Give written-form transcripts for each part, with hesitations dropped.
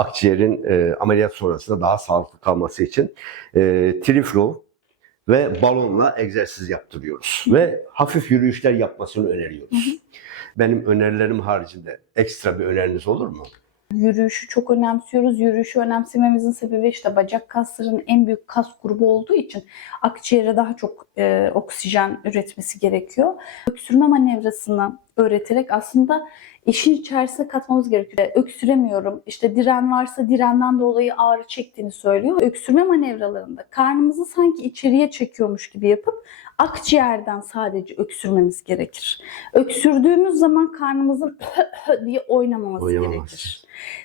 akciğerin ameliyat sonrasında daha sağlıklı kalması için Triflow ve balonla egzersiz yaptırıyoruz. Ve hafif yürüyüşler yapmasını öneriyoruz. Benim önerilerim haricinde ekstra bir öneriniz olur mu? Yürüyüşü çok önemsiyoruz. Yürüyüşü önemsememizin sebebi işte bacak kaslarının en büyük kas grubu olduğu için akciğere daha çok oksijen üretmesi gerekiyor. Öksürme manevrasını öğreterek aslında işin içerisine katmamız gerekiyor. Öksüremiyorum, işte diren varsa direnden dolayı ağrı çektiğini söylüyor. Öksürme manevralarında karnımızı sanki içeriye çekiyormuş gibi yapıp akciğerden sadece öksürmemiz gerekir. Öksürdüğümüz zaman karnımızın diye oynamaması gerekir.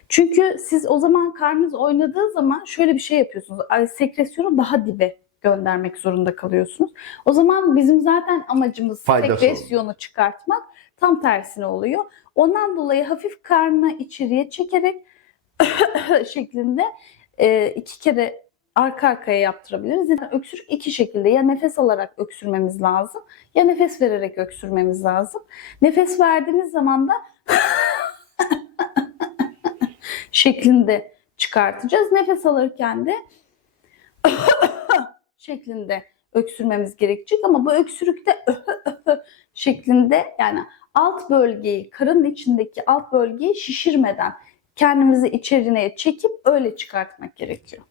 Çünkü siz o zaman karnınız oynadığı zaman şöyle bir şey yapıyorsunuz. Sekresyonu daha dibe göndermek zorunda kalıyorsunuz. O zaman bizim zaten amacımız sekresyonu çıkartmak tam tersine oluyor. Ondan dolayı hafif karnını içeriye çekerek şeklinde 2 kere arka arkaya yaptırabiliriz. Yani öksürük 2 şekilde, ya nefes alarak öksürmemiz lazım ya nefes vererek öksürmemiz lazım. Nefes verdiğimiz zaman da şeklinde çıkartacağız. Nefes alırken de şeklinde öksürmemiz gerekecek ama bu öksürükte şeklinde, yani alt bölgeyi, karın içindeki alt bölgeyi şişirmeden kendimizi içeriye çekip öyle çıkartmak gerekiyor.